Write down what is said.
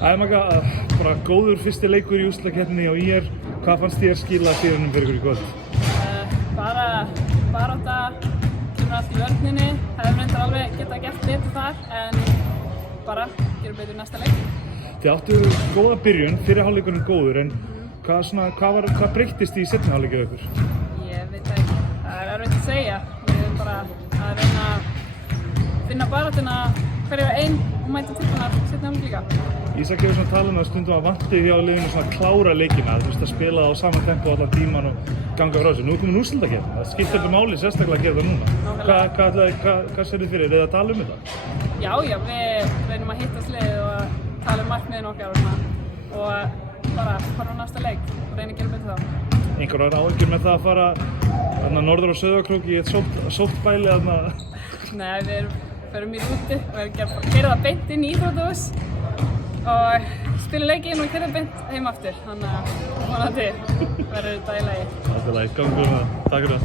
Magga, bara góður fyrsti leikur í úrslitakeppninni hjá ÍR. Hvað fannst þér skila sigrinum fyrir ykkur í kvöld? Barátta, kemur allt í vörninni. Hefðum reyndar alveg getað gert betur þar, en bara gerum betur næsta leik. Þið áttu góða byrjun, fyrri hálfleikurinn góður, en hvað breyttist í seinni hálfleikið ykkur? Ég veit það ekki, það er erfitt að segja. Við erum bara að reyna að finna baráttuna hverja einn og mæta tilbúnar seinni hálfleik líka. Ísak hefur svona talað um að stundum að vanti hjá liðinu svona að klára leikina, þú veist að spila á sama tempo allan tíman og ganga frá þessu. Nú er komin úrslitakeppni, það skiptir þetta máli sérstaklega að gera það núna. Hvað sér þið fyrir, er það að tala um þetta? Já, við reynum að hittast liðið og tala um markmiðin okkar og bara fara á næsta leik og reyna að gera betur þá. Einhverjar áhyggjur með það að fara norður á Sauðárkrók í eitt sótt bæli þarna? Nei, við förum í rútu og við keyrum það beint inn í íþróttahús og spilum leikinn og keyrum beint heim aftur, þannig að vonandi verður þetta í lagi. Allt í lagi, gangi með það. Takk fyrir það.